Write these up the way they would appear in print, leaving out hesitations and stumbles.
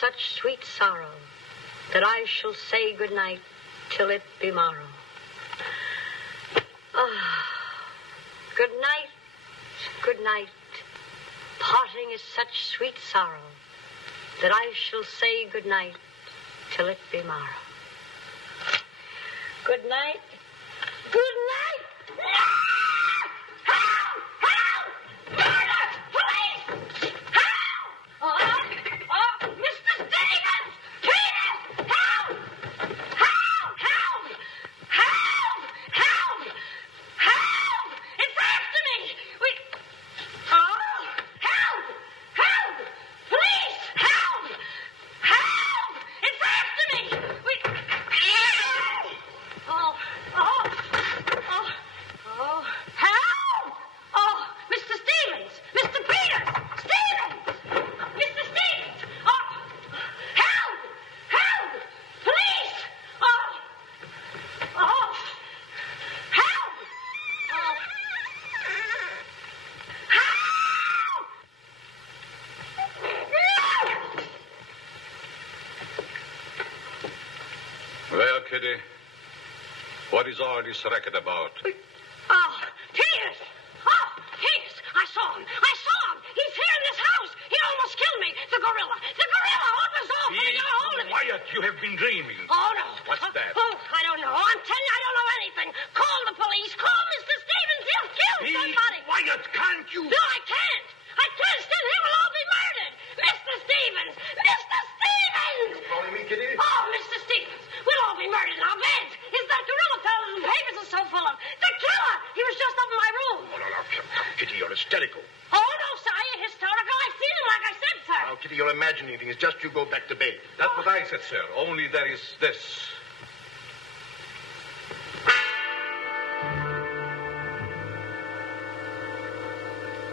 Such sweet sorrow that I shall say good night till it be morrow. Good night, good night. Parting is such sweet sorrow that I shall say good night till it be morrow. Good night. Good night. Well, Kitty, what is all this racket about? Tears! Oh, Tears! I saw him! He's here in this house! He almost killed me! The gorilla! What was off when he got a hold of me? Quiet! You have been dreaming. Oh, no. What's that? Oh, I don't know. I'm telling you, I don't know anything. Call the police. Call Mr. Stevens. He'll kill somebody. Quiet, can't you? No, I can't. Still, he will all be murdered. Mr. Stevens! Calling me, Kitty? Oh, Mr. Stevens, we'll all be murdered in our beds. It's that gorilla fellow the papers are so full of. The killer! He was just up in my room. Oh, no, Kitty, you're hysterical. Oh, no, sir, you're hysterical. I've seen him like I said, sir. Now, Kitty, you're imagining things. Just you go back to bed. That's what I said, sir. Only there is this.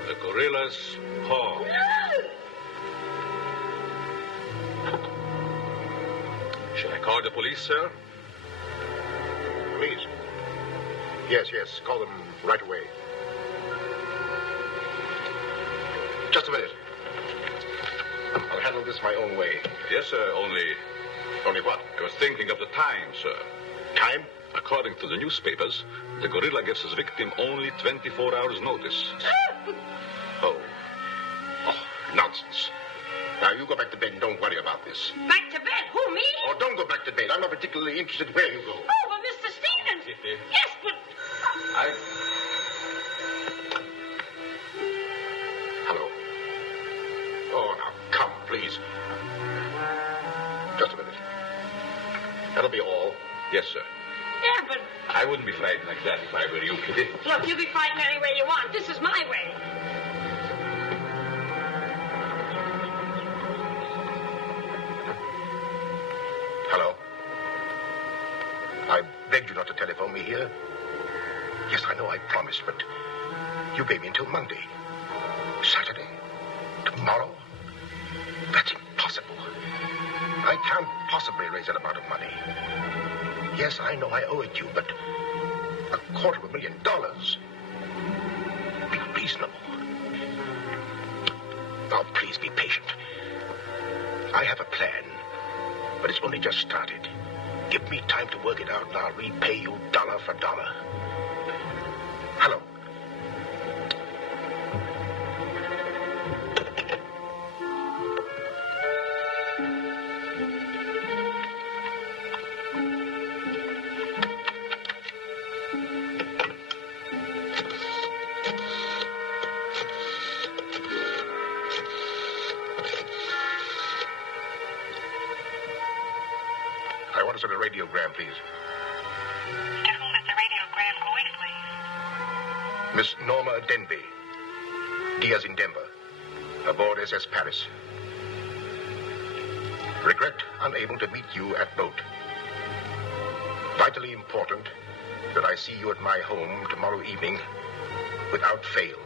The gorilla's paw. Shall I call the police, sir? Police? Yes. Call them right away. Just a minute. I'll handle this my own way. Yes, sir, only... Only what? I was thinking of the time, sir. Time? According to the newspapers, the gorilla gives his victim only 24 hours' notice. Oh, nonsense. Now, you go back to bed and don't worry about this. Back to bed? Who, me? Oh, don't go back to bed. I'm not particularly interested where you go. Oh, but Mr. Stevens. Yes, but... Hello. Oh, now, come, please. Just a minute. That'll be all. Yes, sir. Yeah, but... I wouldn't be frightened like that if I were you, Kitty. Look, you be frightened any way you want. This is my way. Hello. I begged you not to telephone me here. Yes, I know I promised, but you gave me until Monday. Saturday? Tomorrow? That's impossible. I can't possibly raise that amount of money. Yes, I know I owe it you, but $250,000. Be reasonable. Now, please be patient. I have a plan, but it's only just started. Give me time to work it out, and I'll repay you dollar for dollar. Hello. I want to send a radiogram, please. To whom is the radiogram going, please? Miss Norma Denby. Diaz in Denver. Aboard SS Paris. Regret unable to meet you at boat. Bye. vitally important that I see you at my home tomorrow evening without fail.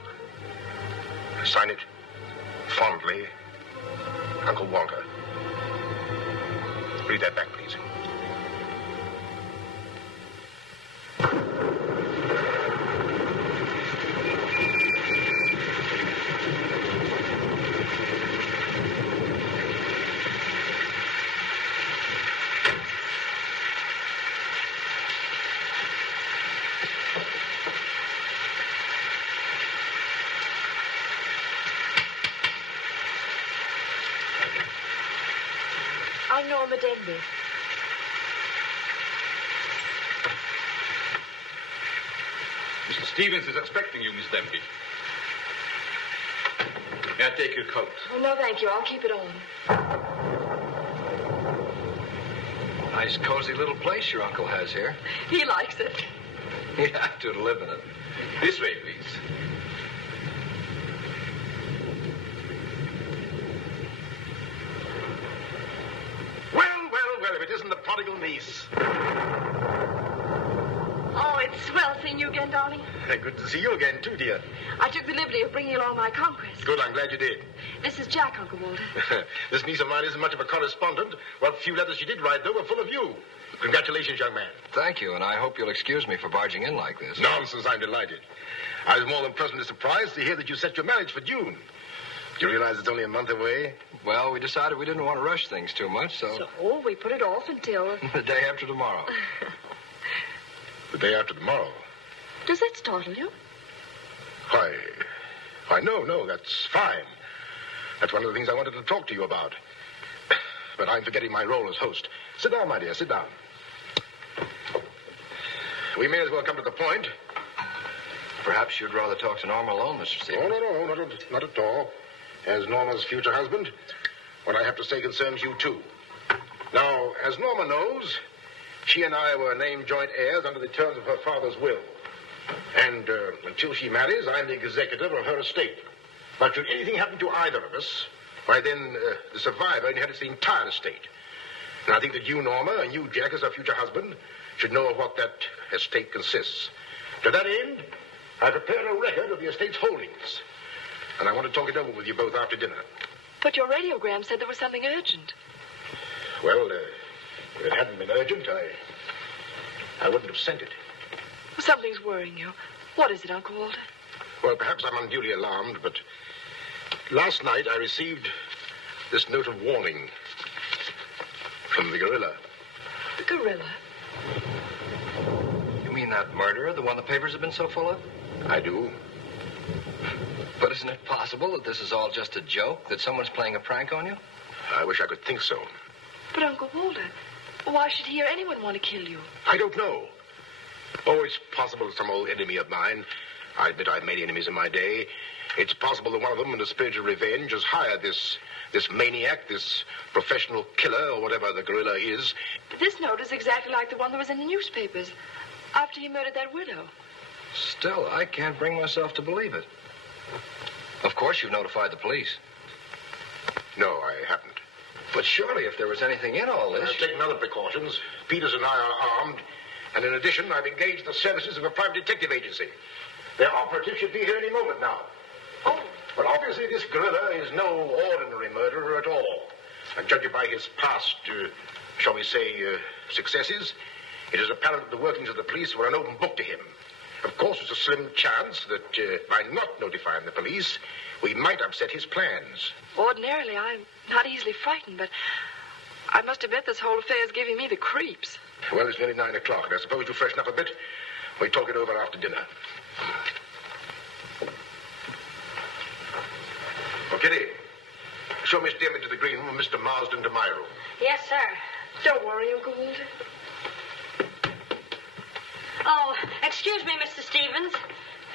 Sign it fondly, Uncle Walter. Read that back, please. I'm Norma Denby. Mr. Stevens is expecting you, Miss Denby. May I take your coat? Oh, no, thank you. I'll keep it on. Nice, cozy little place your uncle has here. He likes it. You have to live in it. This way, please. Well, if it isn't the prodigal niece. Oh, it's swell seeing you again, darling. Good to see you again, too, dear. I took the liberty of bringing along my conquest. Good, I'm glad you did. This is Jack, Uncle Walter. This niece of mine isn't much of a correspondent. What few letters she did write, though, were full of you. Congratulations, young man. Thank you, and I hope you'll excuse me for barging in like this. Nonsense, I'm delighted. I was more than pleasantly surprised to hear that you set your marriage for June. Do you realize it's only a month away? Well, we decided we didn't want to rush things too much, so We put it off until... the day after tomorrow. The day after tomorrow. Does that startle you? Why, no, that's fine. That's one of the things I wanted to talk to you about. But I'm forgetting my role as host. Sit down, my dear, sit down. We may as well come to the point. Perhaps you'd rather talk to Norma alone, Mr. Stevens. Oh, no, not at all. As Norma's future husband, what I have to say concerns you, too. Now, as Norma knows, she and I were named joint heirs under the terms of her father's will. And until she marries, I'm the executor of her estate. But should anything happen to either of us, why then the survivor inherits the entire estate. And I think that you, Norma, and you, Jack, as her future husband, should know of what that estate consists. To that end, I prepared a record of the estate's holdings. And I want to talk it over with you both after dinner. But your radiogram said there was something urgent. Well, if it hadn't been urgent, I wouldn't have sent it. Something's worrying you. What is it, Uncle Walter? Well, perhaps I'm unduly alarmed, but last night I received this note of warning from the gorilla. The gorilla? You mean that murderer, the one the papers have been so full of? I do. But isn't it possible that this is all just a joke, that someone's playing a prank on you? I wish I could think so. But, Uncle Walter, why should he or anyone want to kill you? I don't know. Oh, it's possible that some old enemy of mine, I admit I've many enemies in my day, it's possible that one of them, in the spirit of revenge, has hired this maniac, this professional killer, or whatever the gorilla is. This note is exactly like the one that was in the newspapers after he murdered that widow. Still, I can't bring myself to believe it. Of course, you've notified the police. No, I haven't. But surely, if there was anything in all this... I've taken other precautions. Peters and I are armed. And in addition, I've engaged the services of a private detective agency. Their operative should be here any moment now. Oh. But obviously, this gorilla is no ordinary murderer at all. And judging by his past, shall we say, successes, it is apparent that the workings of the police were an open book to him. Of course, there's a slim chance that by not notifying the police, we might upset his plans. Ordinarily, I'm not easily frightened, but I must admit this whole affair is giving me the creeps. Well, it's nearly 9 o'clock, and I suppose you freshen up a bit. We talk it over after dinner. Oh, Kitty, show Miss Denby to the green room and Mr. Marsden to my room. Yes, sir. Don't worry, Uncle Walter. Oh, excuse me, Mr. Stevens.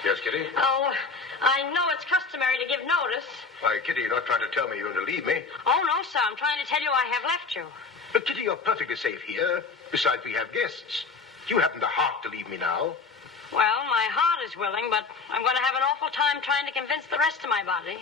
Yes, Kitty? Oh, I know it's customary to give notice. Why, Kitty, you're not trying to tell me you're going to leave me. Oh, no, sir. I'm trying to tell you I have left you. But, Kitty, you're perfectly safe here. Besides, we have guests. You haven't the heart to leave me now. Well, my heart is willing, but I'm going to have an awful time trying to convince the rest of my body.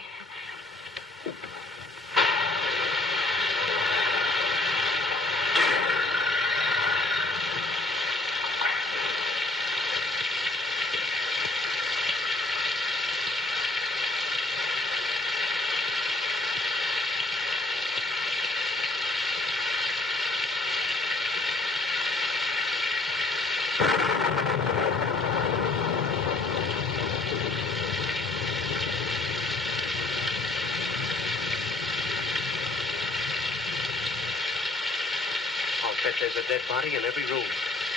like there's a dead body in every room.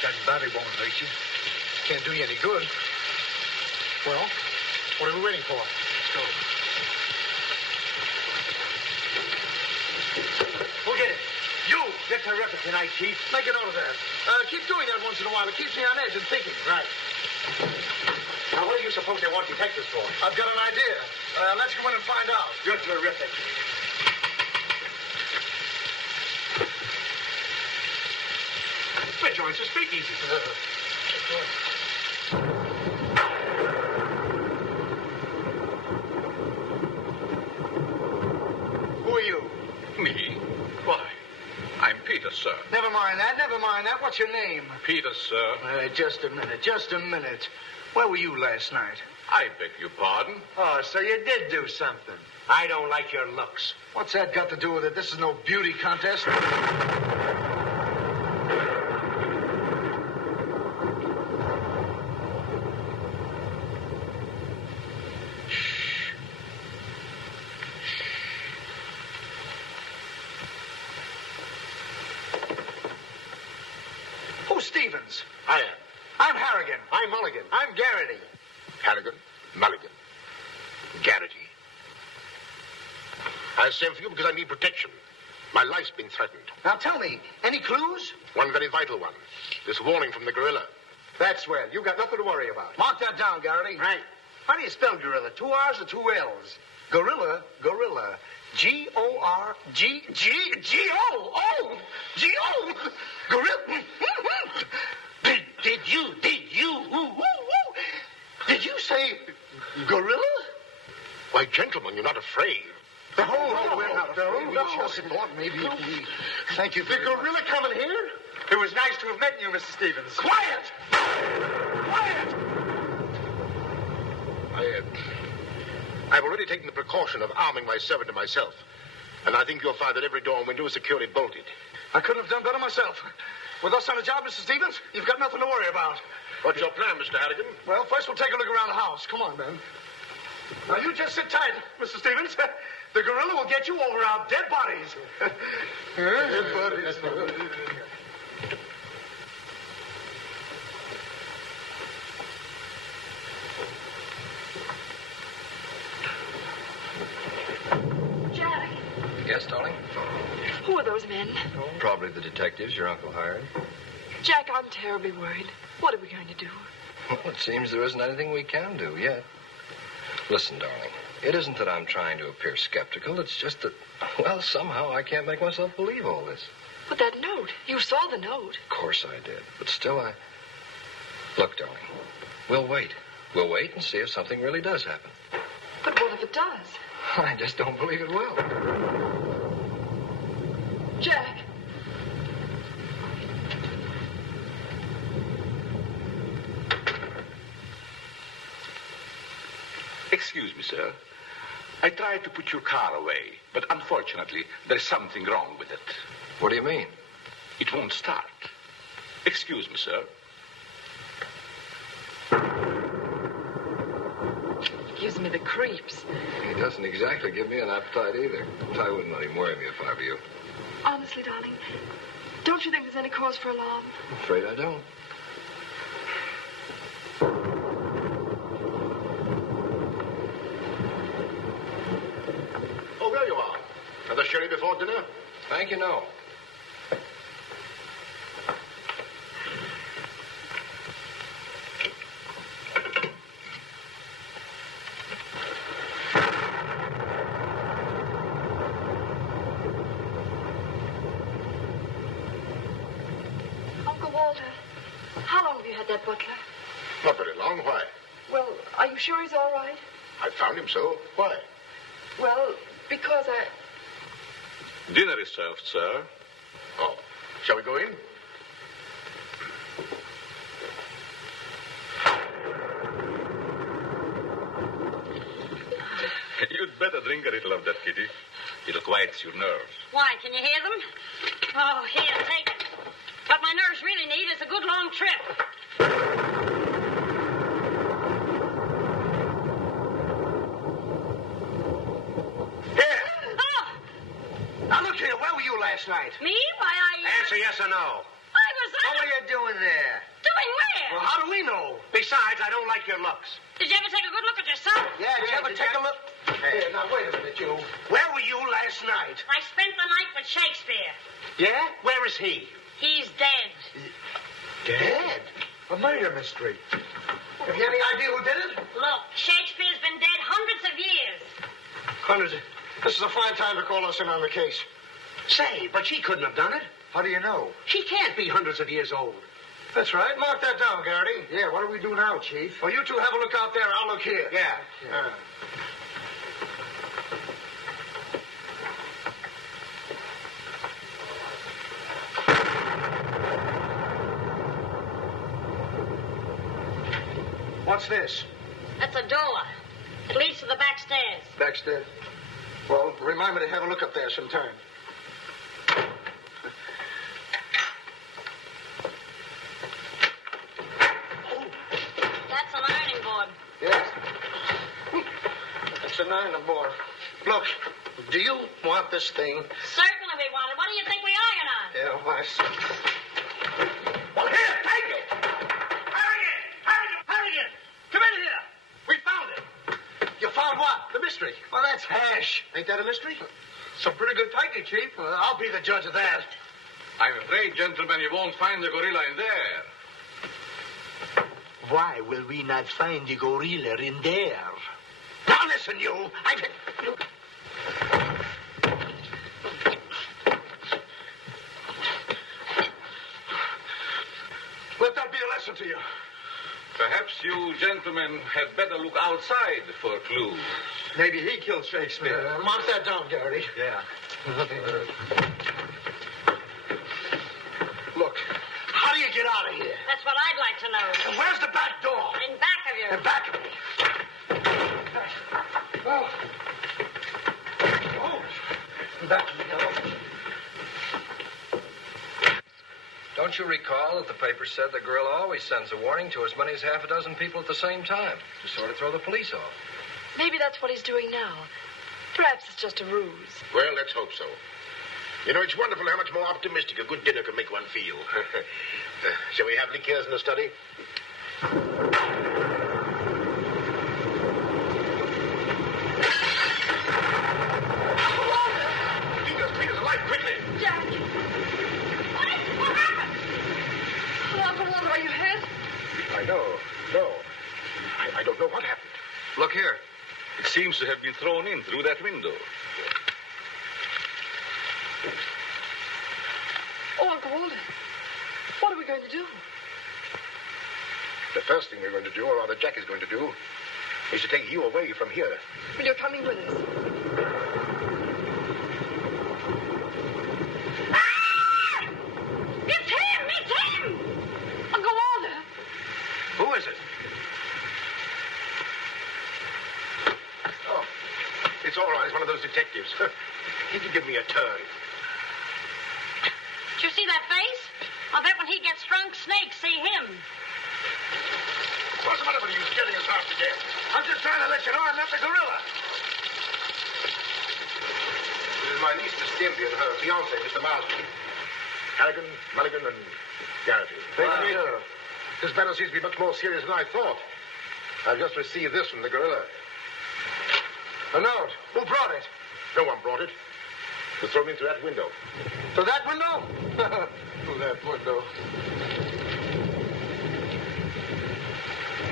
That body won't hurt you. Can't do you any good. Well, what are we waiting for? Let's go. Who did it? You! You're terrific tonight, Chief. Make a note of that. Keep doing that once in a while. It keeps me on edge and thinking. Right. Now, what do you suppose they want detectives for? I've got an idea. Let's go in and find out. You're terrific. Hey, Joyce, speak easy. Who are you? Me? Why? I'm Peter, sir. Never mind that. What's your name? Peter, sir. Just a minute. Where were you last night? I beg your pardon. Oh, so you did do something. I don't like your looks. What's that got to do with it? This is no beauty contest. Who's Stevens? I am. I'm Harrigan. I'm Mulligan. I'm Garrity. Harrigan, Mulligan, Garrity. I sent for you because I need protection. My life's been threatened. Now tell me, any clues? One very vital one. This warning from the gorilla. That's swell. You got nothing to worry about. Mark that down, Garrity. Right. How do you spell gorilla? 2 R's or 2 L's? Gorilla. G-O-R-G-G-G-O. G-O. Gorilla. Did you say gorilla? Why, gentlemen, you're not afraid. We're not afraid. We just thought maybe if we... Thank you The very much. gorilla coming here? It was nice to have met you, Mr. Stevens. Quiet! I've already taken the precaution of arming my servant and myself. And I think you'll find that every door and window is securely bolted. I couldn't have done better myself. With us on the job, Mr. Stevens, you've got nothing to worry about. What's your plan, Mr. Harrigan? Well, first we'll take a look around the house. Come on, man. Now, you just sit tight, Mr. Stevens. The gorilla will get you over our dead bodies. Dead bodies. Jack, Yes, darling? who are those men? Probably the detectives your uncle hired. Jack, I'm terribly worried. What are we going to do? Well, it seems there isn't anything we can do yet. Listen, darling, it isn't that I'm trying to appear skeptical. It's just that, well, somehow I can't make myself believe all this. But that note, you saw the note. Of course I did, but still Look, darling, we'll wait. We'll wait and see if something really does happen. But what if it does? I just don't believe it will. Jack. Excuse me, sir. I tried to put your car away, but unfortunately, there's something wrong with it. What do you mean? It won't start. Excuse me, sir. Gives me the creeps. He doesn't exactly give me an appetite either. I wouldn't let him worry me if I were you. Honestly, darling, don't you think there's any cause for alarm? I'm afraid I don't. Oh, there you are. Another sherry before dinner? Thank you, no. Uncle Walter, how long have you had that butler? Not very long. Why? Well, are you sure he's all right? I found him so. Why? Well, because Dinner is served, sir. Oh, shall we go in? You'd better drink a little of that, Kitty. It'll quiet your nerves. Why, can you hear them? Oh, here, take it. What my nerves really need is a good long trip. Here. Oh, Now, look here. Where were you last night? me? Why, Answer yes or no. I don't like your looks. Did you ever take a good look at yourself? Yeah, did you ever take a look? Hey, now, wait a minute, you. Where were you last night? I spent the night with Shakespeare. Yeah? Where is he? He's dead. Dead? A murder mystery. Have you any idea who did it? Look, Shakespeare's been dead hundreds of years. Hundreds. This is a fine time to call us in on the case. Say, but she couldn't have done it. How do you know? She can't be hundreds of years old. That's right. Mark that down, Garrity. Yeah, what do we do now, Chief? Well, you two have a look out there. I'll look here. Yeah. What's this? That's a door. It leads to the back stairs. Backstairs. Well, remind me to have a look up there sometime. That's an ironing board. Yes. It's an iron board. Look, do you want this thing? Certainly we want it. What do you think we iron on? Yeah, well, I see. Well, here, take it. Harrigan, come in here. We found it. You found what? The mystery. Well, that's hash. Ain't that a mystery? Some pretty good piping, Chief. I'll be the judge of that. I'm afraid, gentlemen, you won't find the gorilla in there. Why will we not find the gorilla in there? Now listen, you. Let that be a lesson to you. Perhaps you gentlemen had better look outside for clues. Maybe he killed Shakespeare. Mark that down, Garrity. Yeah. Look, how do you get out of here? That's what I'd like to know. And where's the back door? In back of you. In back of me. Oh. Oh. Back of me, now. Don't you recall that the paper said the gorilla always sends a warning to as many as half a dozen people at the same time to sort of throw the police off? Maybe that's what he's doing now. Perhaps it's just a ruse. Well, let's hope so. You know, it's wonderful how much more optimistic a good dinner can make one feel. Shall we have liqueurs in the study? Peter's alive, quickly! Jack! What happened? Oh, Uncle Walter, are you hurt? I know. No. I don't know what happened. Look here. It seems to have been thrown in through that window. Oh, Uncle Walter, what are we going to do? The first thing we're going to do, or rather Jack is going to do, is to take you away from here. Well, you're coming with us. Ah! It's him! It's him! Uncle Walter! Who is it? Oh, it's all right. It's one of those detectives. He can give me a turn. Did you see that face? I'll bet when he gets drunk, snakes see him. What's the matter with you scaring us half to death? I'm just trying to let you know I'm not the gorilla. This is my niece, Miss Stimpy, and her fiancé, Mr. Marsden. Harrigan, Mulligan, and Garrity. Thank you. This matter seems to be much more serious than I thought. I've just received this from the gorilla. A note. Who brought it? No one brought it. It was thrown in through that window. Through that window? Through that window.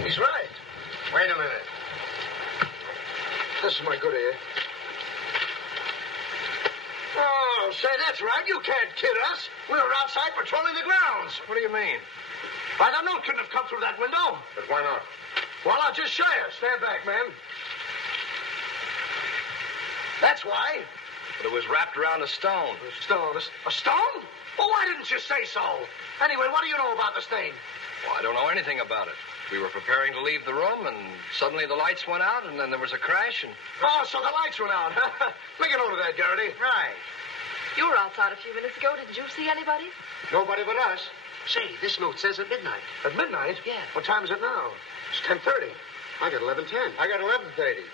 He's right. Wait a minute. This is my good ear. Oh, say, that's right. You can't kid us. We were outside patrolling the grounds. What do you mean? Why, the note couldn't have come through that window. But why not? Well, I'll just show you. Stand back, man. That's why. But it was wrapped around a stone. A stone? A stone? Well, why didn't you say so? Anyway, what do you know about this thing? Well, I don't know anything about it. We were preparing to leave the room, and suddenly the lights went out, and then there was a crash, and... Oh, so the lights went out. Make a note of that, Garrity. Right. You were outside a few minutes ago. Didn't you see anybody? Nobody but us. Say, this note says at midnight. At midnight? Yeah. What time is it now? It's 10:30. I got 11:10. I got 11:30.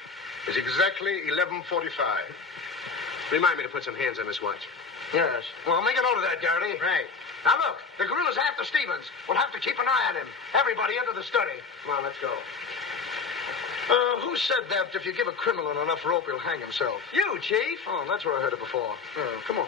It's exactly 11:45. Remind me to put some hands on this watch. Yes. Well, make a note of that, Garrity. Right. Now, look, the gorilla's after Stevens. We'll have to keep an eye on him. Everybody into the study. Come on, let's go. Who said that if you give a criminal enough rope, he'll hang himself? You, Chief. Oh, that's where I heard it before. Come on.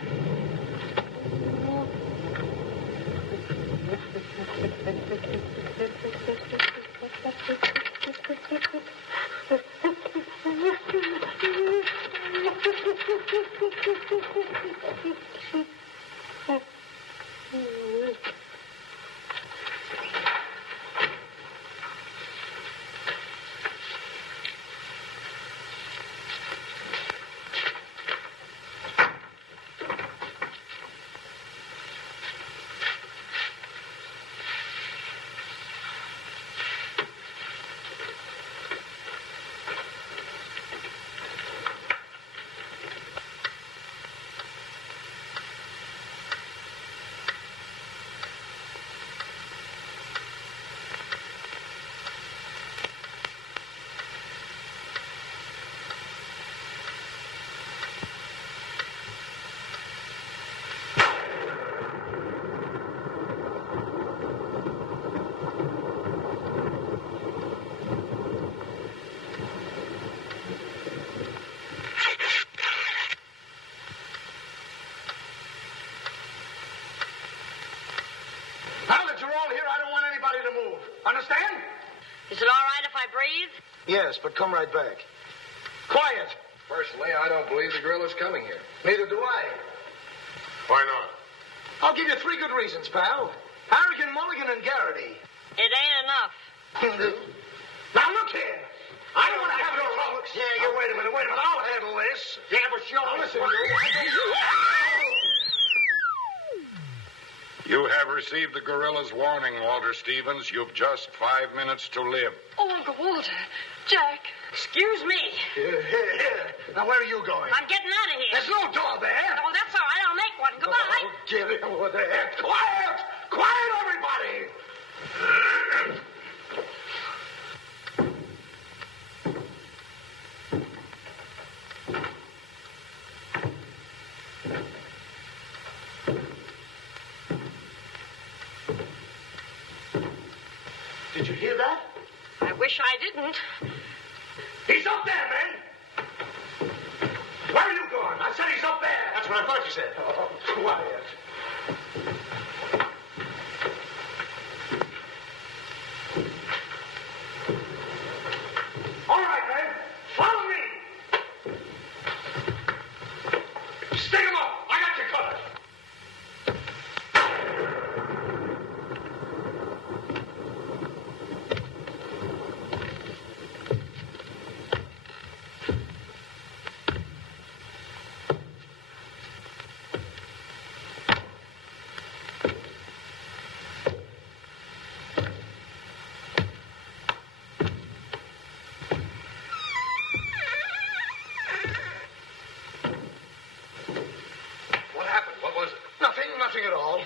Understand? Is it all right if I breathe? Yes, but come right back. Quiet. Personally, I don't believe the gorilla's coming here. Neither do I. Why not? I'll give you 3 good reasons, pal. Harrigan, Mulligan, and Garrity. It ain't enough. Now, look here. I don't want to have no trouble. Yeah, you wait a minute. I'll handle this. Yeah, but sure. Now, listen, You have received the gorilla's warning, Walter Stevens. You've just 5 minutes to live. Oh, Uncle Walter. Jack. Excuse me. Here. Now, where are you going? I'm getting out of here. There's no door there. Oh, that's all right. I'll make one. Goodbye. Oh, get it over there. Quiet! Quiet, everybody! Did you hear that? I wish I didn't. He's up there, man. Where are you going? I said he's up there. That's what I thought you said. Oh, quiet. All right, man. Follow me. Stick him up. I got you covered. Nothing at all.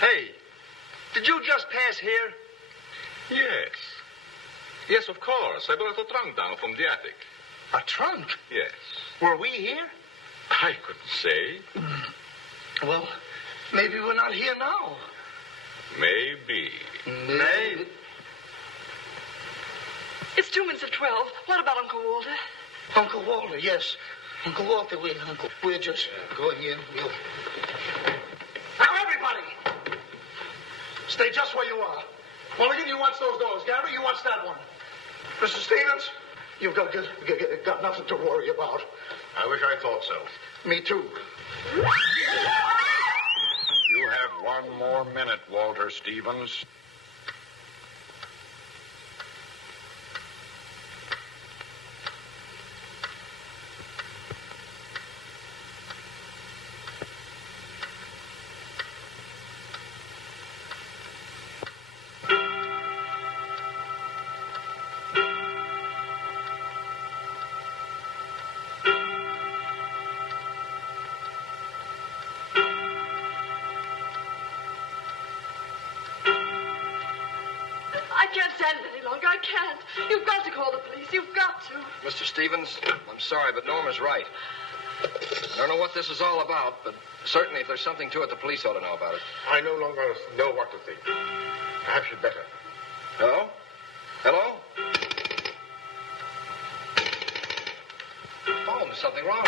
Hey, did you just pass here? Yes. Yes, of course. I brought a trunk down from the attic. A trunk? Yes. Were we here? I couldn't say. Well, maybe we're not here now. Maybe. Maybe. It's 2 minutes of 12. What about Uncle Walter? Uncle Walter, yes. Uncle Walter, we're just going in. Now, everybody! Stay just where you are. Mulligan, you watch those doors. Gary, you watch that one. Mr. Stevens, you've got nothing to worry about. I wish I thought so. Me too. You have 1 more minute, Walter Stevens. call the police. You've got to. Mr. Stevens, I'm sorry, but Norma's right. I don't know what this is all about, but certainly if there's something to it, the police ought to know about it. I no longer know what to think. Perhaps you'd better. Hello? Hello? Oh, there's something wrong.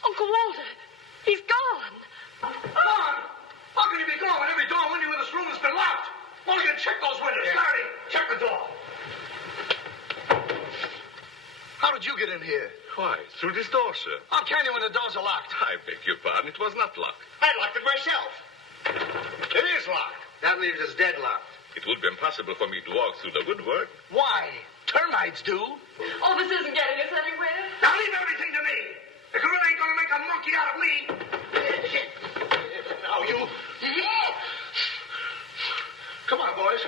Uncle Walter, he's gone. Gone? How can he be gone when every door and window in this room has been locked? Mulligan, check those windows. Larry, check the door. How did you get in here? Why, through this door, sir. How can you when the doors are locked? I beg your pardon. It was not locked. I locked it myself. It is locked. That leaves us deadlocked. It would be impossible for me to walk through the woodwork. Why? Termites do. Oh, this isn't getting us anywhere. Now leave everything to me. The gorilla ain't gonna make a monkey out of me. Now you. Come on, boys.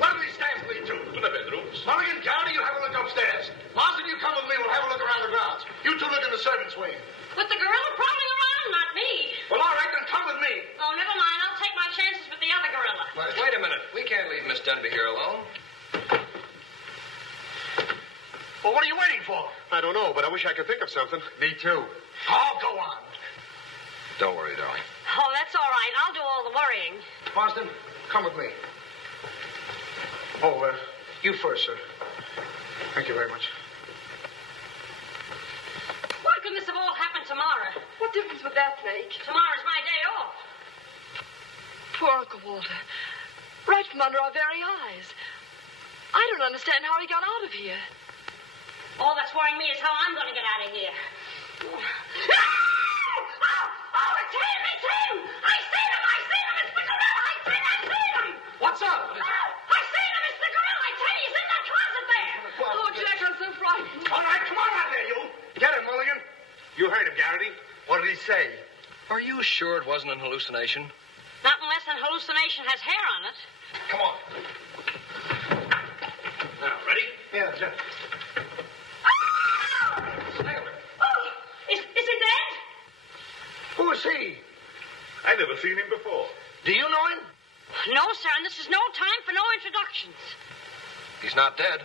What do these stands lead to? To the bedrooms. Mulligan, Garrity, you have a look upstairs. Marsden, you come with me. We'll have a look around the grounds. You two look in the servants' wing. With the gorilla prowling around, not me. Well, all right, then come with me. Oh, never mind. I'll take my chances with the other gorilla. Wait a minute. We can't leave Miss Denby here alone. Well, what are you waiting for? I don't know, but I wish I could think of something. Me too. Oh, go on. Don't worry, darling. Oh, that's all right. I'll do all the worrying. Marsden, come with me. Oh, you first, sir. Thank you very much. Why couldn't this have all happened tomorrow? What difference would that make? Tomorrow's my day off. Poor Uncle Walter. Right from under our very eyes. I don't understand how he got out of here. All that's worrying me is how I'm going to get out of here. Oh, it's him! It's him! I seen him! It's the gorilla! I seen him! What's up? Oh, I seen him! It's the gorilla! I tell you, he's in that closet there! Oh, Jack, I'm so frightened. All right, come on out there, you. Get him, Mulligan. You heard him, Garrity. What did he say? Are you sure it wasn't an hallucination? Not unless an hallucination has hair on it. Come on. Now, ready? Yeah, sir. Oh, is he dead? Who is he? I never seen him before. Do you know him? No, sir, and this is no time for no introductions. He's not dead.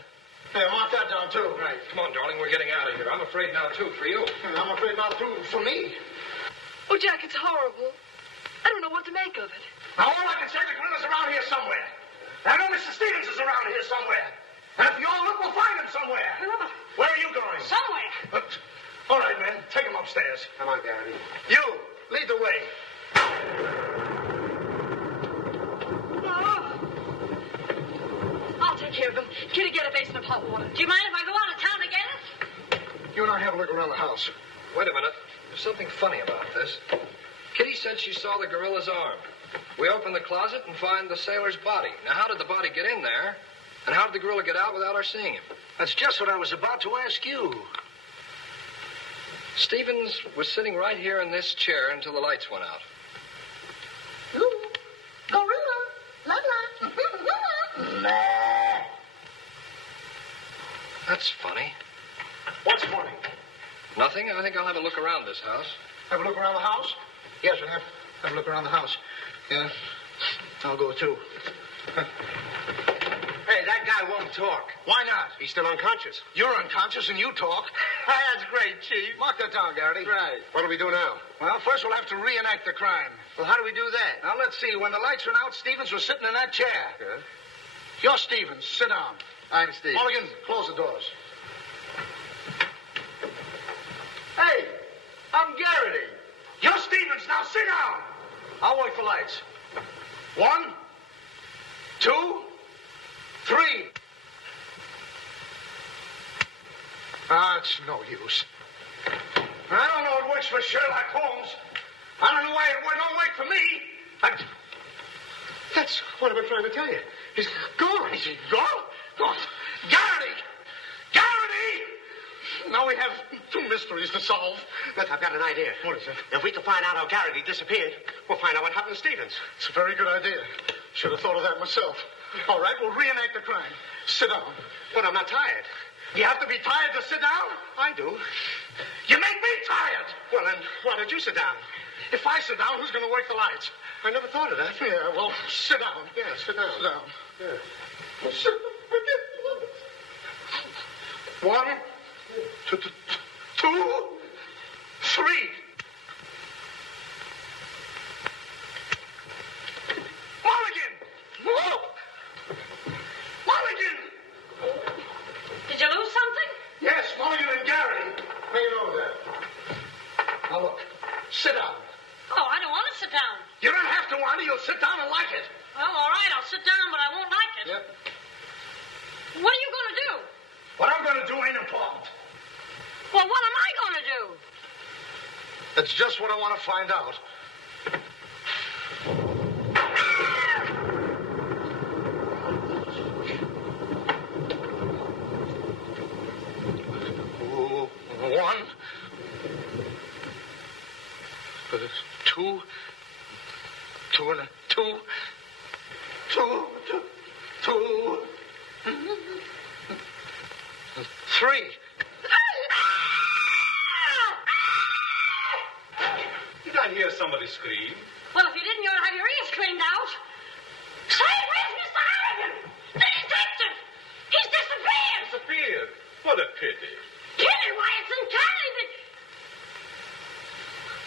Yeah, mark that down, too. Right. Come on, darling. We're getting out of here. I'm afraid now, too, for you. I'm afraid not, too, for me. Oh, Jack, it's horrible. I don't know what to make of it. Now, all I can say, the gorilla's around here somewhere. I know Mr. Stevens is around here somewhere. And if you all look, we'll find him somewhere. Where are you going? Somewhere. All right, men. Take him upstairs. Come on, Garrity. You, lead the way. I'll take care of him. Kitty, get a basin of hot water. Do you mind if I go out of town to get it? You and I have a look around the house. Wait a minute. There's something funny about this. Kitty said she saw the gorilla's arm. We open the closet and find the sailor's body. Now, how did the body get in there? And how did the gorilla get out without our seeing him? That's just what I was about to ask you. Stevens was sitting right here in this chair until the lights went out. Ooh, gorilla. La la. That's funny. What's funny? Nothing. I think I'll have a look around this house. Have a look around the house? Yes, we'll have a look around the house. Yeah. I'll go, too. Hey, that guy won't talk. Why not? He's still unconscious. You're unconscious and you talk. That's great, Chief. Mark that down, Garrity. Right. What'll we do now? Well, first we'll have to reenact the crime. Well, how do we do that? Now, let's see. When the lights went out, Stevens was sitting in that chair. Yeah. You're Stevens. Sit down. I'm Steve. Mulligan, close the doors. Hey, I'm Garrity. You're Stevens. Now, sit down. I'll wait for lights. 1, 2, 3. It's no use. I don't know it works for Sherlock Holmes. I don't know why it don't work for me. That's what I've been trying to tell you. He's gone. Is he gone? Gone. Garrity! Garrity! now we have 2 mysteries to solve. Look, I've got an idea. What is it? If we can find out how Garrity disappeared, we'll find out what happened to Stevens. It's a very good idea. Should have thought of that myself. All right, we'll reenact the crime. Sit down. But I'm not tired. You have to be tired to sit down? I do. You make me tired. Well, then, why don't you sit down? If I sit down, who's going to work the lights? I never thought of that. Yeah, well, sit down. Yeah, sit down. Sit down. Yeah. Well, sit down. 1, 2, 3. Mulligan! Whoa! Mulligan! Did you lose something? Yes, Mulligan and Gary. How you know that? Now look, sit down. Oh, I don't want to sit down. You don't have to want it. You'll sit down and like it. Well, all right, I'll sit down, but I won't like it. Yep. What are you going to do? What I'm going to do ain't important. Well, what am I going to do? That's just what I want to find out. One, 2, 2 and a 2, 3. Did I hear somebody scream? Well, if you didn't, you'll have your ears cleaned out. Say, where's Mr. Harrigan? The detective! He's disappeared! Disappeared? What a pity. Pity? Why, it's uncanny that...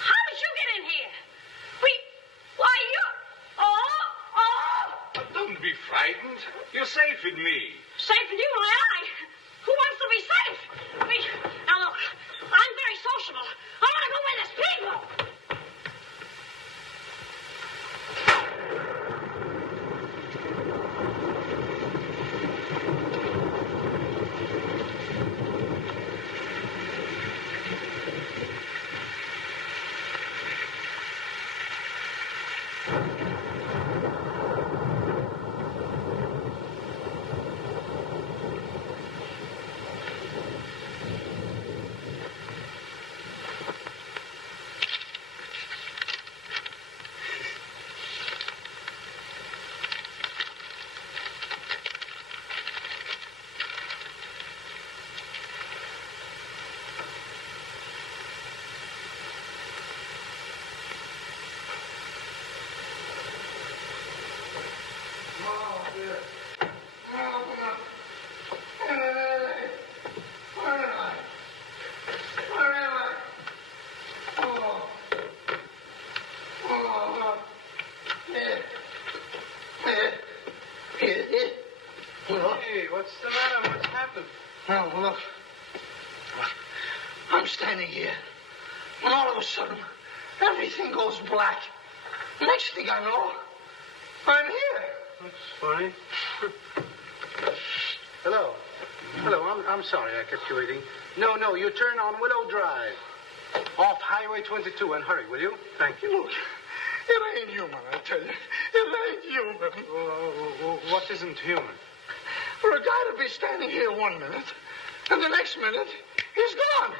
How did you get in here? Why, you... Oh! But don't be frightened. You're safe with me. Safe in you, my eye. Who wants to be safe? Now, look, I'm very sociable. I want to go where there's people. Hey, what's the matter? What's happened? Well, look. I'm standing here. And all of a sudden, everything goes black. Next thing I know, I'm here. That's funny. Hello. Hello, I'm sorry I kept you waiting. No, you turn on Willow Drive. Off Highway 22 and hurry, will you? Thank you. Look, it ain't human, I tell you. It ain't human. What isn't human? For a guy to be standing here 1 minute, and the next minute, he's gone.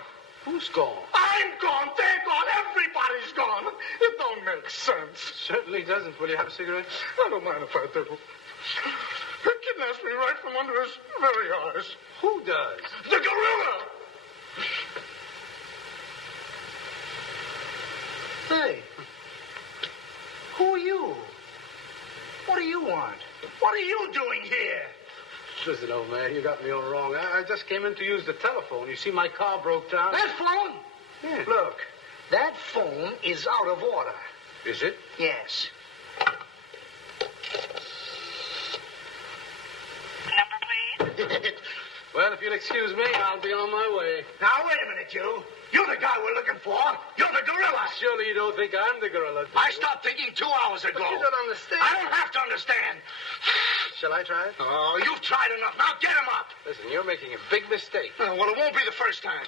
Who's gone? I'm gone. They're gone. Everybody's gone. It don't make sense. Certainly doesn't. Will you have a cigarette? I don't mind if I do. He kidnaps me right from under his very eyes. Who does? The gorilla! Hey. Who are you? What do you want? What are you doing here? Listen, old man, you got me all wrong. I just came in to use the telephone. You see, my car broke down. That phone? Yeah. Look, that phone is out of order. Is it? Yes. Number, please. Well, if you'll excuse me, I'll be on my way. Now, wait a minute, you. You're the guy we're looking for. You're the gorilla. Surely you don't think I'm the gorilla, do I you? stopped thinking 2 hours ago. But you don't understand. I don't have to understand. Shall I try it? Oh, you've tried enough. Now get him up. Listen, you're making a big mistake. Well, it won't be the first time.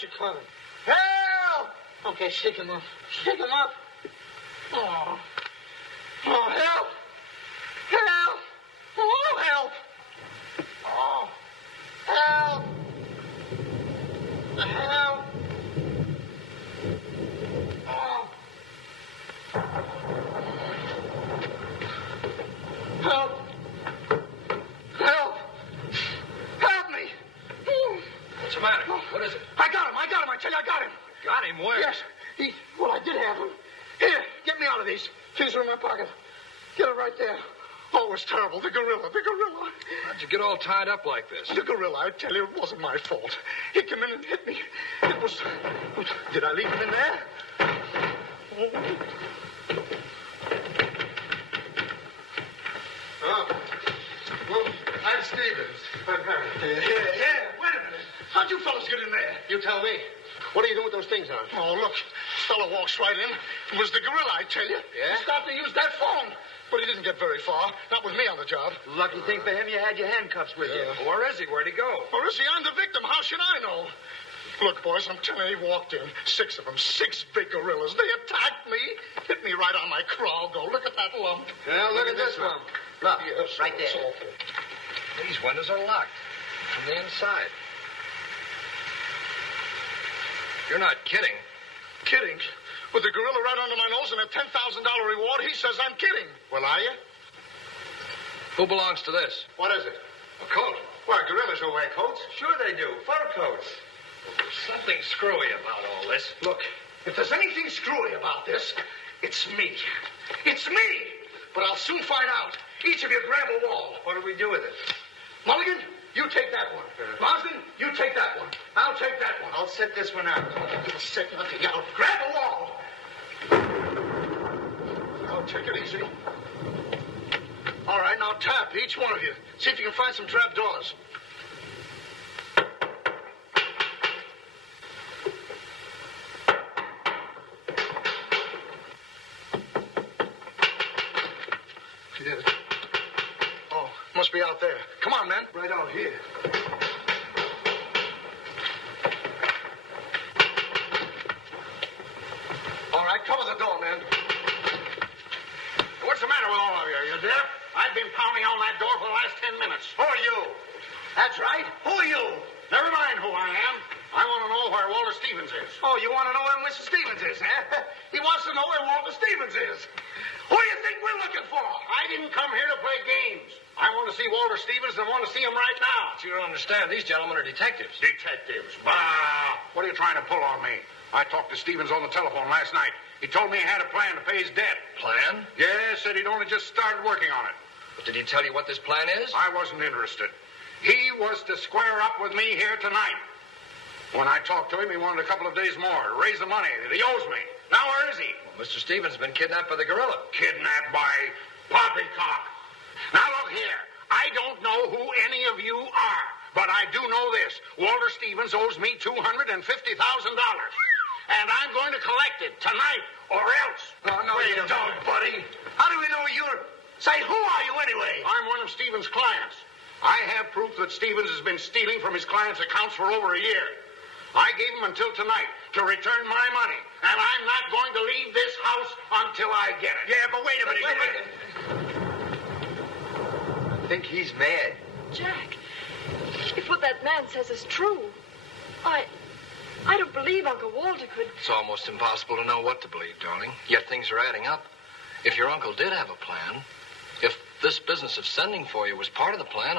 got you coming. Help! Okay, shake him up. Shake him up. Oh, help! Help! Oh, help! Oh, help! Help! Oh. Help! Help! Help me! What's the matter? What is it? I got him! I tell you, I got him! Got him? Where? Yes. Well, I did have him. Here, get me out of these. Keys are in my pocket. Get it right there. Oh, it was terrible. The gorilla. How'd you get all tied up like this? The gorilla, I tell you, it wasn't my fault. He came in and hit me. It was... Did I leave him in there? Oh. Well, I'm Stevens. I'm Harry. Yeah, wait a minute. How'd you fellas get in there? You tell me. What are you doing with those things on? Oh, look. This fellow walks right in. It was the gorilla, I tell you. Yeah? He started to use that phone. But he didn't get very far. Not with me on the job. Lucky thing for him, you had your handcuffs with you. Where is he? Where'd he go? Or is he? I'm the victim. How should I know? Look, boys, I'm telling you, he walked in. 6 of them. 6 big gorillas. They attacked me. Hit me right on my crawl. Go, look at that lump. Well, look at this one. Look, Yes, right it's there. awful. These windows are locked from the inside. You're not kidding. Kidding? With the gorilla right under my nose and a $10,000 reward, he says I'm kidding. Well, are you? Who belongs to this? What is it? A coat. Well, gorillas don't wear coats. Sure they do. Fur coats. Something screwy about all this. Look, if there's anything screwy about this, it's me. It's me! But I'll soon find out. Each of you grab a wall. What do we do with it? Mulligan, you take that one. Marsden, you take that one. I'll take that one. I'll set this one out. Give a second to get out. Grab a wall. I'll take it easy. All right, now tap, each one of you. See if you can find some trap doors. She did it. Oh, must be out there. Come on, man. Right out here. All right, cover the door, man. What's the matter with all of you? You deaf? I've been pounding on that door for the last 10 minutes. Who are you? That's right. Who are you? Never mind who I am. I want to know where Walter Stevens is. Oh, you want to know where Mr. Stevens is, huh? He wants to know where Walter Stevens is. Who do you think we're looking for? I didn't come here to play games. I want to see Walter Stevens and want to see him right now. But you don't understand. These gentlemen are detectives. Detectives? Bah! What are you trying to pull on me? I talked to Stevens on the telephone last night. He told me he had a plan to pay his debt. Plan? Yeah, said he'd only just started working on it. But did he tell you what this plan is? I wasn't interested. He was to square up with me here tonight. When I talked to him, he wanted a couple of days more to raise the money that he owes me. Now where is he? Well, Mr. Stevens has been kidnapped by the gorilla. Kidnapped by poppycock. Now look here. I don't know who any of you are, but I do know this. Walter Stevens owes me $250,000. And I'm going to collect it tonight or else. No, you you don't, buddy. How do we know you're... Say, who are you anyway? I'm one of Stevens' clients. I have proof that Stevens has been stealing from his clients' accounts for over a year. I gave him until tonight to return my money, and I'm not going to leave this house until I get it. Yeah, but wait a minute. I think he's mad. Jack, if what that man says is true, I don't believe Uncle Walter could... It's almost impossible to know what to believe, darling. Yet things are adding up. If your uncle did have a plan, if this business of sending for you was part of the plan,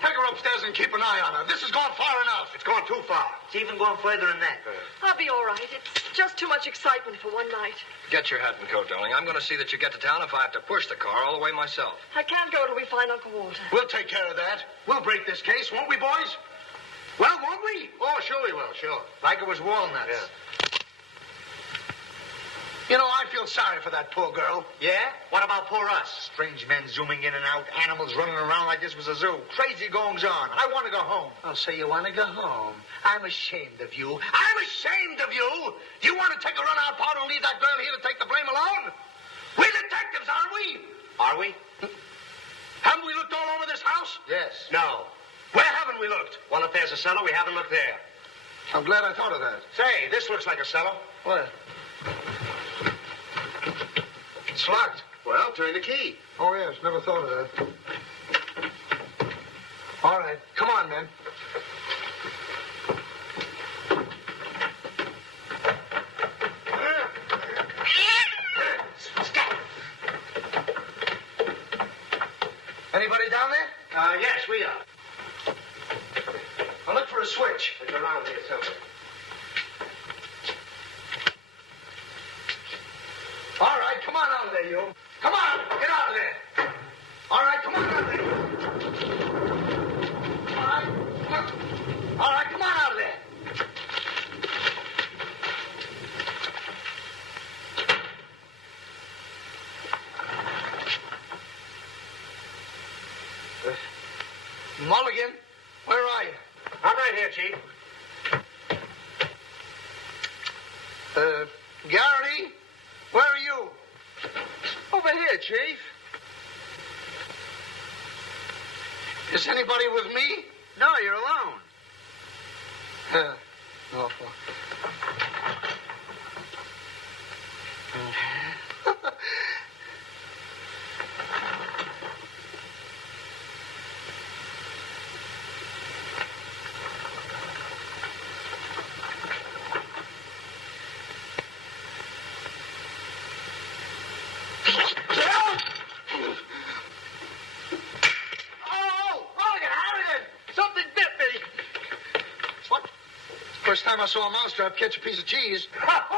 Take her upstairs and keep an eye on her. This has gone far enough. It's gone too far. It's even gone further than that. I'll be all right. It's just too much excitement for one night. Get your hat and coat, darling. I'm going to see that you get to town if I have to push the car all the way myself. I can't go till we find Uncle Walter. We'll take care of that. We'll break this case, won't we, boys? Well, won't we? Oh, sure we will, sure. Like it was walnuts. Yeah. You know, I feel sorry for that poor girl. Yeah? What about poor us? Strange men zooming in and out, animals running around like this was a zoo. Crazy goings on. I want to go home. Oh, so you want to go home? I'm ashamed of you. I'm ashamed of you. Do you want to take a run-out powder and leave that girl here to take the blame alone? We're detectives, aren't we? Are we? Haven't we looked all over this house? Yes. No. Where haven't we looked? Well, if there's a cellar, we haven't looked there. I'm glad I thought of that. Say, this looks like a cellar. What? It's locked. Well, turn the key. Oh, yes. Never thought of that. All right. Come on, men. Anybody down there? Yes, we are. I'll look for a switch. It's around here somewhere. All right, come on out of there, you. Come on, get out of there. All right, come on out of there. All right, come on out of there. Mulligan, where are you? I'm right here, Chief. Garrity, where are you? Over here, Chief. Is anybody with me? No, you're alone. Awful. First time I saw a mousetrap catch a piece of cheese. Harrigan!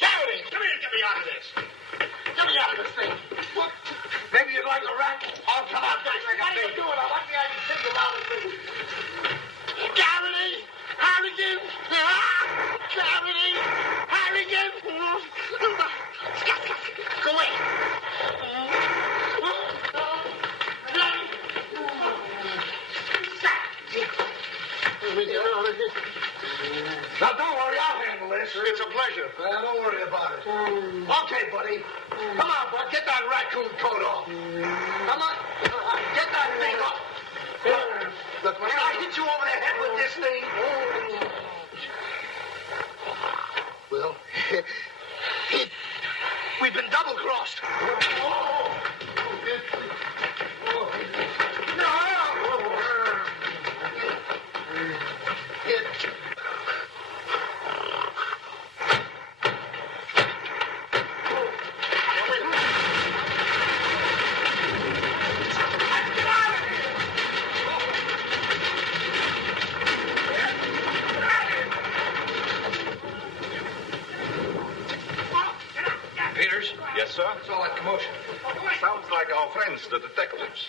Garrity! Come here and get me out of this. Get me out of this thing. What? Maybe you'd like a rat? Oh, come on, guys. What are you doing? I want the idea to think about it. Garrity! Harrigan! Garrity! Harrigan! Go away. Now, don't worry, I'll handle this. It's a pleasure. Well, don't worry about it. Okay, buddy. Come on, bud. Get that raccoon coat off. Come on. Get that thing off. Look, when I hit you over the head with this thing... Well, we've been double-crossed. Yes, sir? What's all that commotion? Sounds like our friends, the detectives.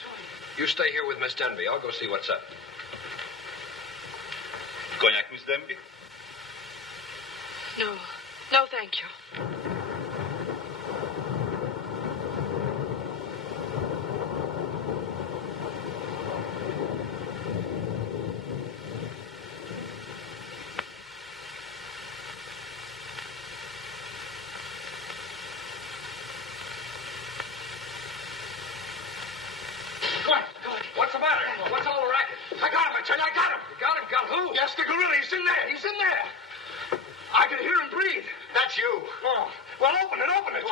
You stay here with Miss Denby. I'll go see what's up. Cognac, Miss Denby? No. No, thank you. What's the matter? What's all the racket? I got him, I tell you, I got him. You got him? Got who? Yes, the gorilla. He's in there. He's in there. I can hear him breathe. That's you. Oh, well, open it, open it.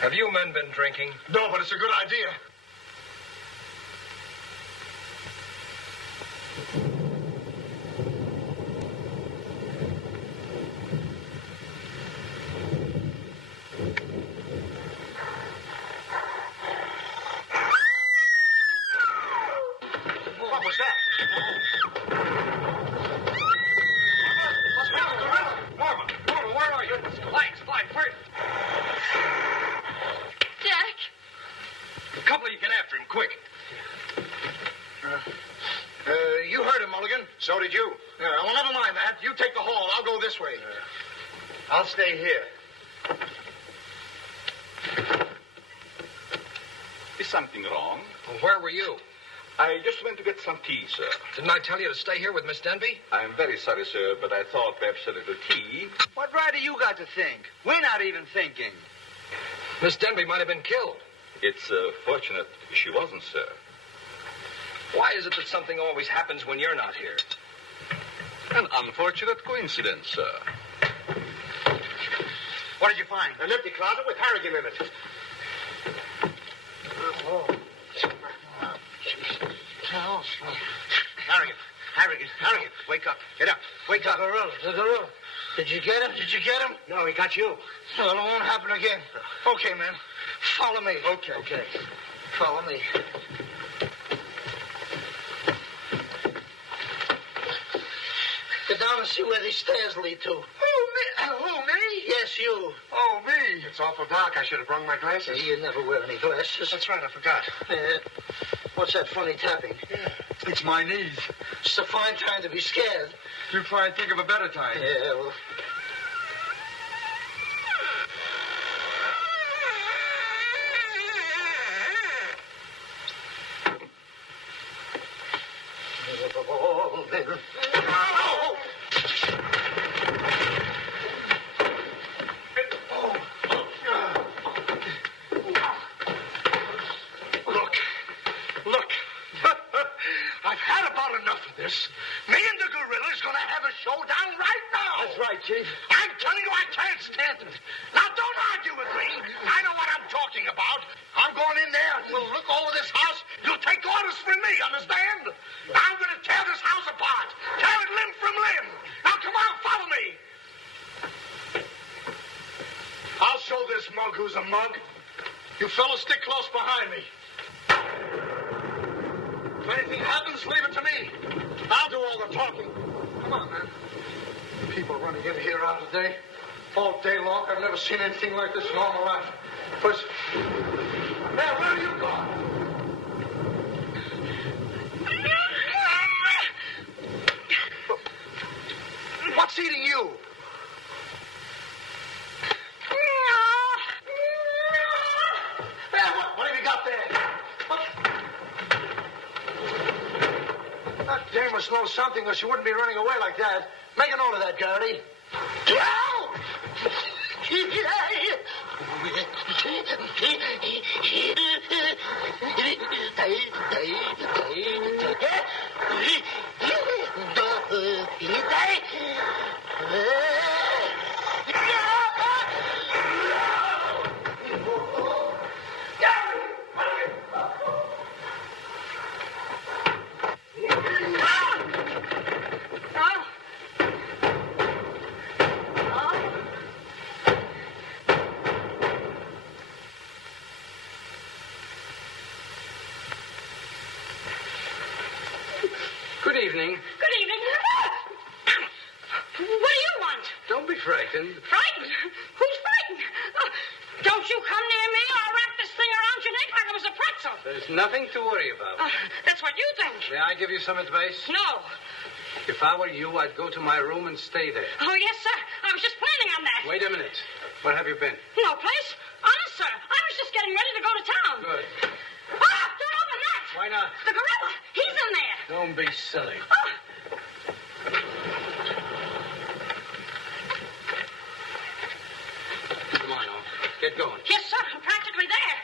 Have you men been drinking? No, but it's a good idea. What was that? Norma, where are you? Flanks, flank, first. Jack! A couple of you get after him, quick. You heard him, Mulligan. So did you. Yeah, well, never mind that. You take the hall. I'll go this way. I'll stay here. Is something wrong? Well, where were you? I just went to get some tea, sir. Didn't I tell you to stay here with Miss Denby? I'm very sorry, sir, but I thought perhaps a little tea. What right do you got to think? We're not even thinking. Miss Denby might have been killed. It's fortunate she wasn't, sir. Why is it that something always happens when you're not here? An unfortunate coincidence, sir. What did you find? An empty closet with Harrigan in it. Oh. Harrigan, wake up. Get up. Wake up. The gorilla. Did you get him? No, he got you. Well, it won't happen again. Okay, man. Follow me. Okay. Follow me. Get down and see where these stairs lead to. Who, me? Yes, you. Oh, me. It's awful dark. I should have brought my glasses. You never wear any glasses. That's right, I forgot. What's that funny tapping? It's my knees. It's a fine time to be scared. You try and think of a better time. Yeah, well... Look. I've had about enough of this. Me and the gorilla's gonna have a showdown right now. That's right, Chief. I'm telling you, I can't stand it. Now, don't argue with me. I know what I'm talking about. I'm going in there. We'll look over this house. You'll take orders from me, understand? I'm gonna tear this house apart. Tear it limb from limb. Now, come on, follow me. I'll show this mug who's a mug. You fellas stick close behind me. If anything happens, leave it to me. I'll do all the talking. Come on, man. People running in here out of the day, all day long. I've never seen anything like this in all my life. First, now, where are you going? What's eating you? What have you got there? That dame must know something or she wouldn't be running away like that. Make a note of that, Garrity. Good evening. Good evening. What do you want? Don't be frightened. Frightened? Who's frightened? Don't you come near me or I'll wrap this thing around your neck like it was a pretzel. There's nothing to worry about. That's what you think. May I give you some advice? No. If I were you, I'd go to my room and stay there. Oh, yes, sir. I was just planning on that. Wait a minute. Where have you been? No place. Honest, sir. I was just getting ready to go to town. Good. Don't open that. Why not? The gorilla. He's in there. Don't be silly. Come on, Owen. Get going. Yes, sir. I'm practically there.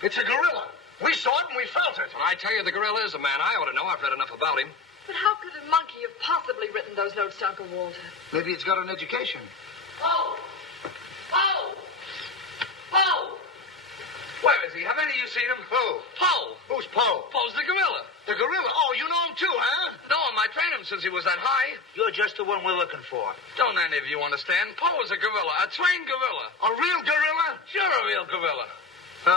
It's a gorilla. We saw it and we felt it. When I tell you the gorilla is a man, I ought to know. I've read enough about him. But how could a monkey have possibly written those notes to Uncle Walter? Maybe it's got an education. Oh! Oh! Oh! Where is he? Have any of you seen him? Who? Poe. Who's Poe? Poe's the gorilla. The gorilla? Oh, you know him too, huh? No, I trained him since he was that high. You're just the one we're looking for. Don't any of you understand? Poe is a gorilla, a trained gorilla. A real gorilla? Sure, a real gorilla.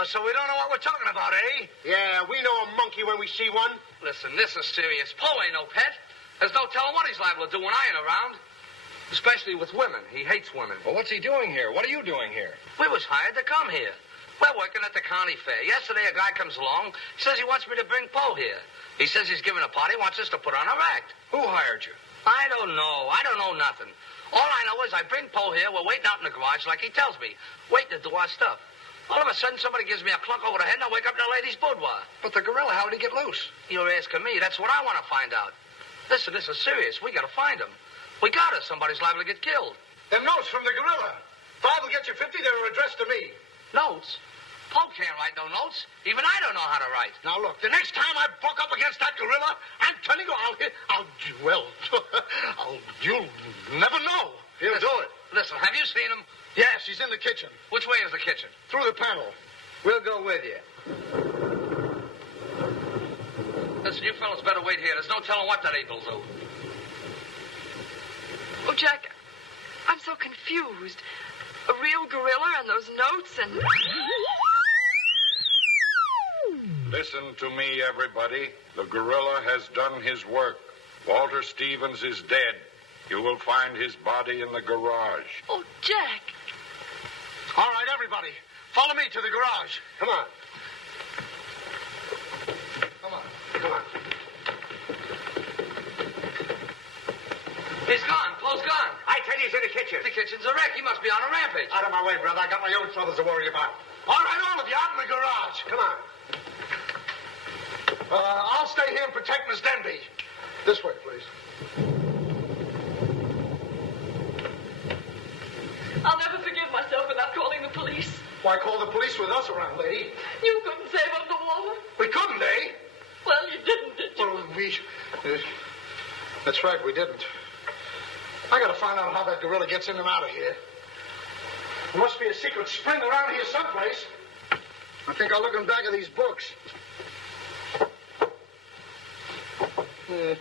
So we don't know what we're talking about, eh? Yeah, we know a monkey when we see one. Listen, this is serious. Poe ain't no pet. There's no telling what he's liable to do when I ain't around. Especially with women. He hates women. Well, what's he doing here? What are you doing here? We was hired to come here. We're working at the county fair. Yesterday, a guy comes along, says he wants me to bring Poe here. He says he's giving a party, wants us to put on our act. Who hired you? I don't know. I don't know nothing. All I know is I bring Poe here, we're waiting out in the garage like he tells me, waiting to do our stuff. All of a sudden, somebody gives me a clunk over the head, and I wake up in a lady's boudoir. But the gorilla, how did he get loose? You're asking me. That's what I want to find out. Listen, this is serious. We got to find him. We got it. Somebody's liable to get killed. Them notes from the gorilla. Bob will get you 50. They were addressed to me. Notes? Poe can't write no notes. Even I don't know how to write. Now, look, the next time I buck up against that gorilla, I'm telling you, you'll never know. He'll do it. Listen, have you seen him? Yes, he's in the kitchen. Which way is the kitchen? Through the panel. We'll go with you. Listen, you fellas better wait here. There's no telling what that ape will do. Oh, Jack, I'm so confused. A real gorilla and those notes and... Listen to me, everybody. The gorilla has done his work. Walter Stevens is dead. You will find his body in the garage. Oh, Jack. All right, everybody. Follow me to the garage. Come on. Come on. Come on. He's gone. Poe's gone. I tell you, he's in the kitchen. The kitchen's a wreck. He must be on a rampage. Out of my way, brother. I got my own troubles to worry about. All right, all of you, out in the garage. Come on. I'll stay here and protect Miss Denby. This way, please. I'll never forgive myself without calling the police. Why call the police with us around, lady? You couldn't save up the water. We couldn't, eh? Well, you didn't, did you? Well, that's right, we didn't. I gotta find out how that gorilla gets in and out of here. There must be a secret spring around here someplace. I think I'll look in the back of these books. Hey.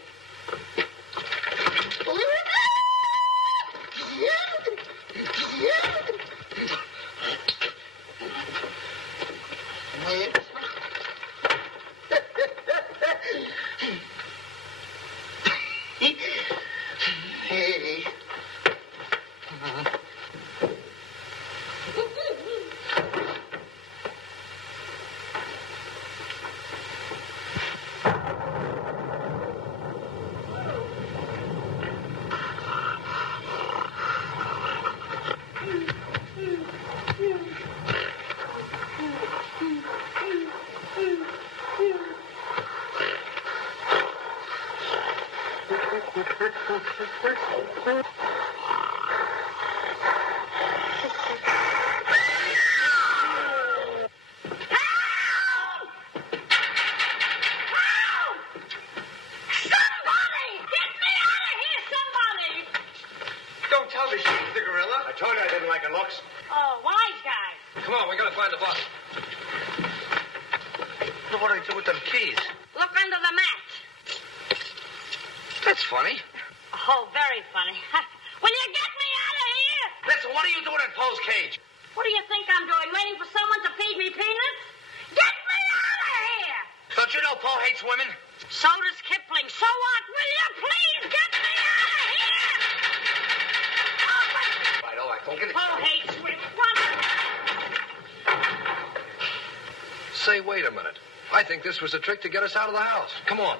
Say, wait a minute. I think this was a trick to get us out of the house. Come on.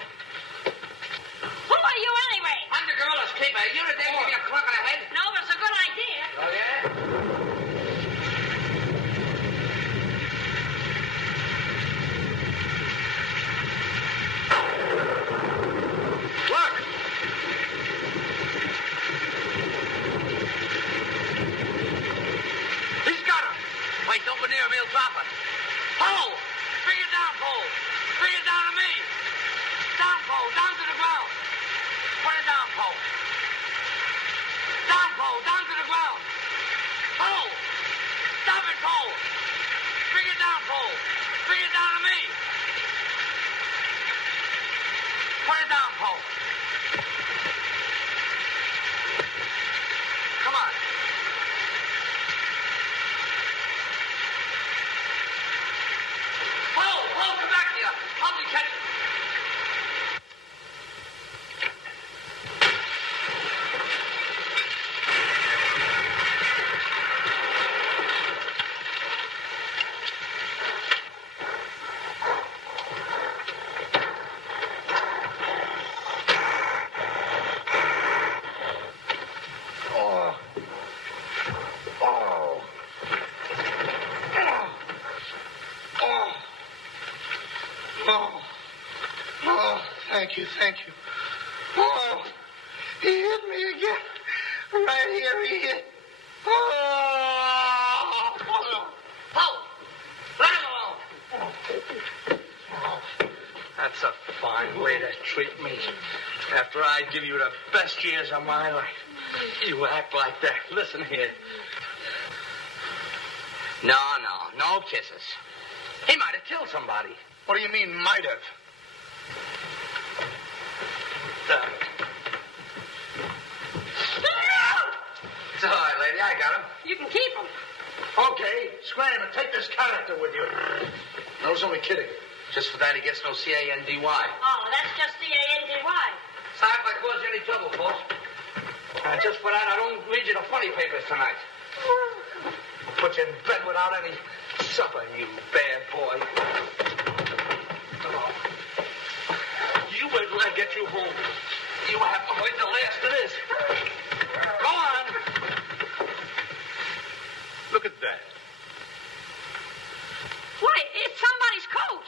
Who are you anyway? I'm the gorilla's keeper. You the day give me a clunk on the head? No, but it's a good idea. Oh, yeah? Wait, don't go near him. He'll drop it. Pole! Bring it down, Pole. Bring it down to me. Down, Pole. Down to the ground. Put it down, Pole. Down, Pole. Down to the ground. Pole! catch... Thank you. Oh, he hit me again. Right here, he hit. Oh! Paul! Let him alone! That's a fine way to treat me. After I give you the best years of my life, you act like that. Listen here. No kisses. He might have killed somebody. What do you mean, might have? It's all right, lady. I got him. You can keep him. Okay, scram and take this character with you. I was only kidding. Just for that, he gets no C-A-N-D-Y. Oh, that's just C-A-N-D-Y. Sorry if I caused you any trouble, folks. Just for that, I don't read you the funny papers tonight. I'll put you in bed without any supper, you bad boy. Oh. You wait till I get you home. You have to wait the last of this. Go on. Look at that. Why, it's somebody's coat.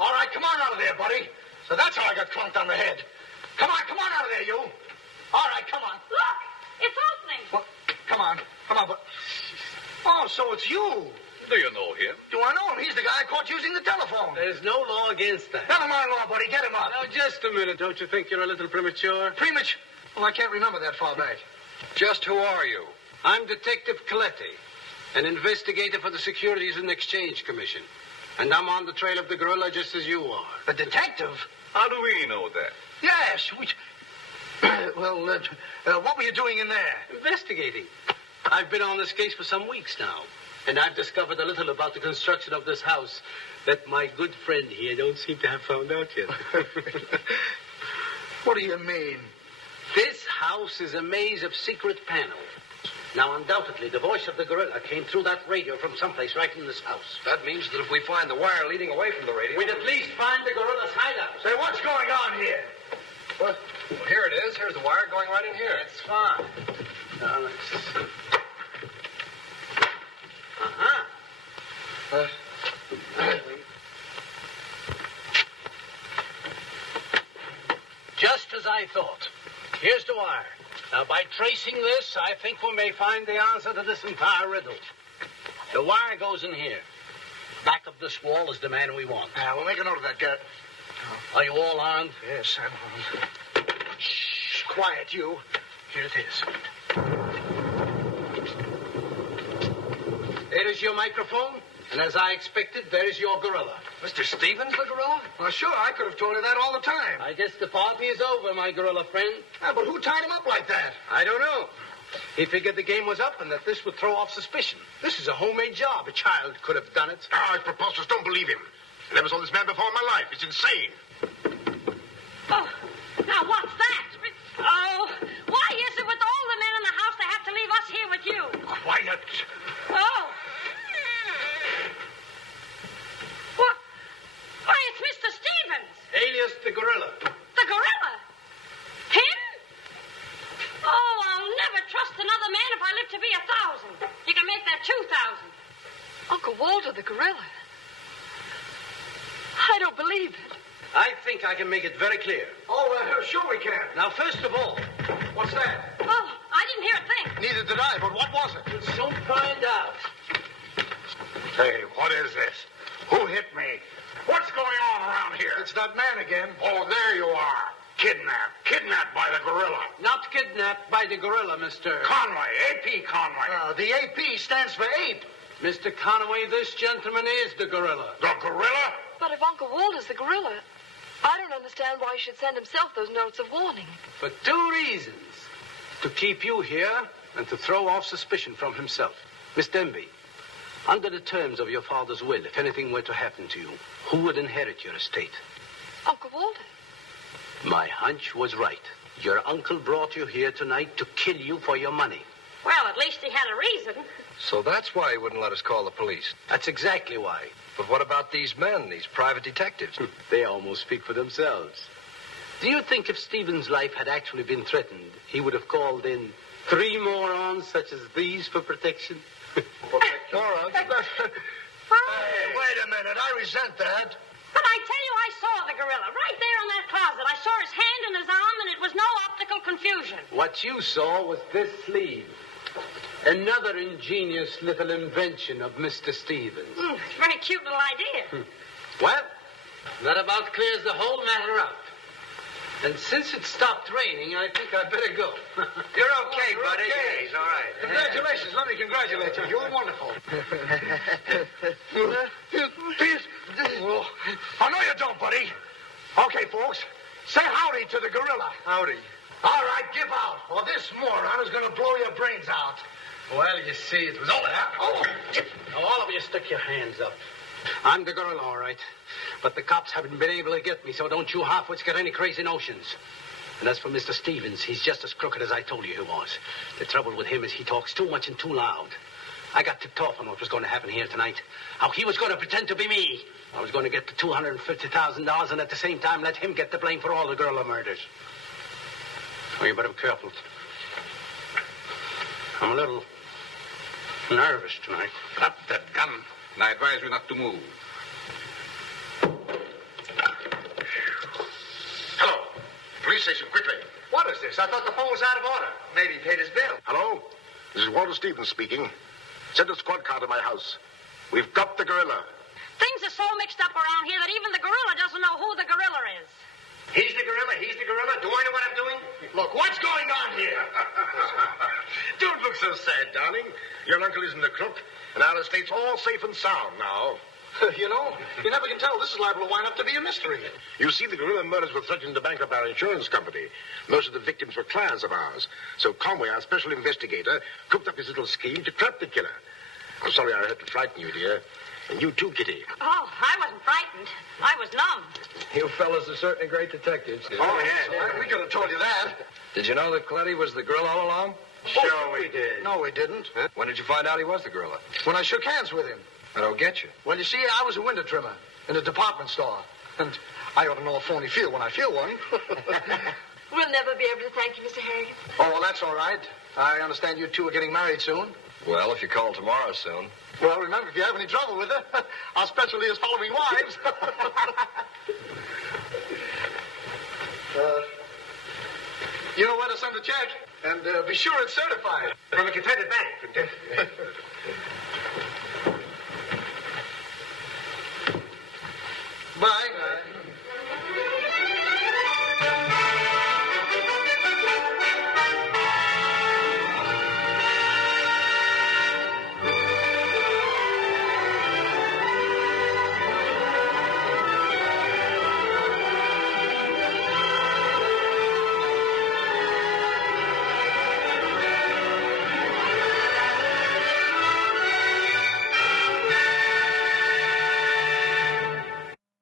All right, come on out of there, buddy. So that's how I got clunked on the head. Come on out of there, you. All right, come on. Look, it's opening. Well, come on, but... Oh, so it's you. Do you know him? Do I know him? He's the guy I caught using the telephone. There's no law against that. Never mind law, buddy. Get him up. Now, just a minute. Don't you think you're a little premature? Premature? Well, I can't remember that far back. Just who are you? I'm Detective Coletti, an investigator for the Securities and Exchange Commission. And I'm on the trail of the gorilla just as you are. A detective? How do we know that? Yes. Well, what were you doing in there? Investigating. I've been on this case for some weeks now. And I've discovered a little about the construction of this house that my good friend here don't seem to have found out yet. What do you mean? This house is a maze of secret panels. Now, undoubtedly, the voice of the gorilla came through that radio from someplace right in this house. That means that if we find the wire leading away from the radio... We'd at least find the gorilla's hideout. Say, what's going on here? What? Well, here it is. Here's the wire going right in here. That's fine. Now, let's see. Just as I thought. Here's the wire. Now, by tracing this, I think we may find the answer to this entire riddle. The wire goes in here. Back of this wall is the man we want. We'll make a note of that, Garrett. Are you all armed? Yes, I'm armed. Shh, quiet, you. Here it is. There is your microphone, and as I expected, there is your gorilla. Mr. Stevens, the gorilla? Well, sure, I could have told you that all the time. I guess the party is over, my gorilla friend. But who tied him up like that? I don't know. He figured the game was up and that this would throw off suspicion. This is a homemade job. A child could have done it. It's preposterous. Don't believe him. I never saw this man before in my life. It's insane. Oh, now what's that? Oh, why is it with all the men in the house they have to leave us here with you? Quiet. Oh. What? Why, it's Mr. Stevens. Alias the gorilla. The gorilla? Him? Oh, I'll never trust another man if I live to be 1,000. You can make that 2,000. Uncle Walter, the gorilla. I don't believe it. I think I can make it very clear. Oh, sure we can. Now, first of all, What's that? Oh, I didn't hear a thing. Neither did I, but what was it? we'll soon find out. Hey, what is this? Who hit me? What's going on around here? It's that man again. Oh, there you are. Kidnapped. Kidnapped by the gorilla. Not kidnapped by the gorilla, Mr. Conway. A.P. Conway. The AP stands for ape. Mr. Conway, this gentleman is the gorilla. The gorilla? But if Uncle Walter's the gorilla, I don't understand why he should send himself those notes of warning. For 2 reasons. To keep you here and to throw off suspicion from himself. Miss Denby, Under the terms of your father's will, if anything were to happen to you, who would inherit your estate? Uncle Walter. My hunch was right. Your uncle brought you here tonight to kill you for your money. Well, at least he had a reason. So that's why he wouldn't let us call the police. That's exactly why. But what about these men, these private detectives? They almost speak for themselves. Do you think if Stephen's life had actually been threatened, he would have called in 3 morons such as these for protection? Morons? Hey, wait a minute. I resent that. But I tell you, I saw the gorilla right there in that closet. I saw his hand and his arm, and it was no optical confusion. What you saw was this sleeve. Another ingenious little invention of Mr. Stevens. It's a very cute little idea. Well, that about clears the whole matter up. And since it stopped raining, I think I'd better go. You're okay, buddy. Okay. He's all right. Congratulations. Let me congratulate you. You're wonderful. Please. Oh, no, you don't, buddy. Okay, folks. Say howdy to the gorilla. Howdy. All right, give out, or this moron is going to blow your brains out. Well, you see, it was... Now, all of you stick your hands up. I'm the gorilla, all right. But the cops haven't been able to get me, so don't you halfwits get any crazy notions. And as for Mr. Stevens, he's just as crooked as I told you he was. The trouble with him is he talks too much and too loud. I got tipped off on what was going to happen here tonight. How he was going to pretend to be me. I was going to get the $250,000 and at the same time let him get the blame for all the gorilla murders. Oh, you better be careful. I'm a little nervous tonight. Drop that gun, and I advise you not to move. Hello. Police station, quickly. What is this? I thought the phone was out of order. Maybe he paid his bill. Hello? This is Walter Stevens speaking. Send a squad car to my house. We've got the gorilla. Things are so mixed up around here that even the gorilla doesn't know who the gorilla is. He's the gorilla. He's the gorilla. Do I know what I'm doing? Look, what's going on here? Don't look so sad, darling. Your uncle isn't a crook, and our estate's all safe and sound now. You know, you never can tell. This is liable to wind up to be a mystery. You see, the gorilla murders were threatening to bankrupt our insurance company. Most of the victims were clients of ours. So Conway, our special investigator, cooked up his little scheme to trap the killer. I'm sorry I had to frighten you, dear. And you too, Kitty. Oh, I wasn't frightened. I was numb. You fellas are certainly great detectives. Oh, yeah. We could have told you that. Did you know that Cletty was the gorilla all along? Sure we did. No, we didn't. Huh? When did you find out he was the gorilla? When I shook hands with him. I don't get you. Well, you see, I was a window trimmer in a department store. And I ought to know a phony feel when I feel one. We'll never be able to thank you, Mr. Harrigan. Oh, well, that's all right. I understand you two are getting married soon. Well, if you call tomorrow soon. Well, remember, if you have any trouble with her, our specialty is following wives. You know where to send the check, and be sure it's certified. From a Confederate bank. Bye.